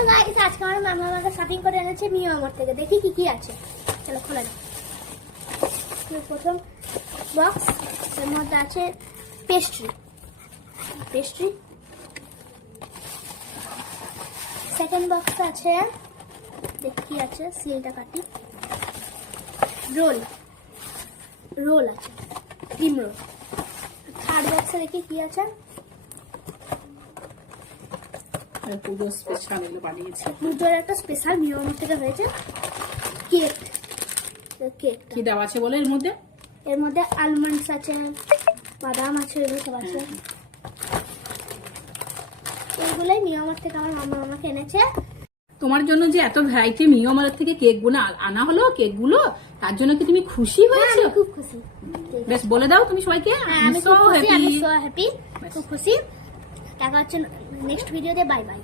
Hello guys, আজকে আমার মামা আমাকে শপিং করে এনেছে মিও আমার থেকে। দেখি কি কি আছে, চলো খোলা যাক। প্রথম বক্স, এর মধ্যে আছে পেস্ট্রি। সেকেন্ড বক্স আছে, দেখি কি আছে, সিলটা কাটি। রোল আছে, ক্রিম রোল। থার্ড বক্সে দেখি কি আছে, পুজো স্পেশাল এগুলো বানিয়েছে। পুজোর একটা স্পেশাল নিয়ম থেকে হয়েছে কেক। কি দেওয়া আছে বলে এর মধ্যে আলমন্ডস আছে, বাদাম আছে, এগুলো সব আছে। এইগুলোই নিয়মের থেকে আমার মামা আমাকে এনেছে। তোমার জন্য যে এত ভ্যারাইটি মিওমারের থেকে কেক গুলো আনা হলো, কেক গুলো, তার জন্য কি তুমি খুশি হয়েছো? খুব খুশি। বেশ বলে দাও তুমি সবাইকে। আমি সো হ্যাপি, খুব খুশি। দেখা হচ্ছে নেক্সট ভিডিওতে। Bye bye.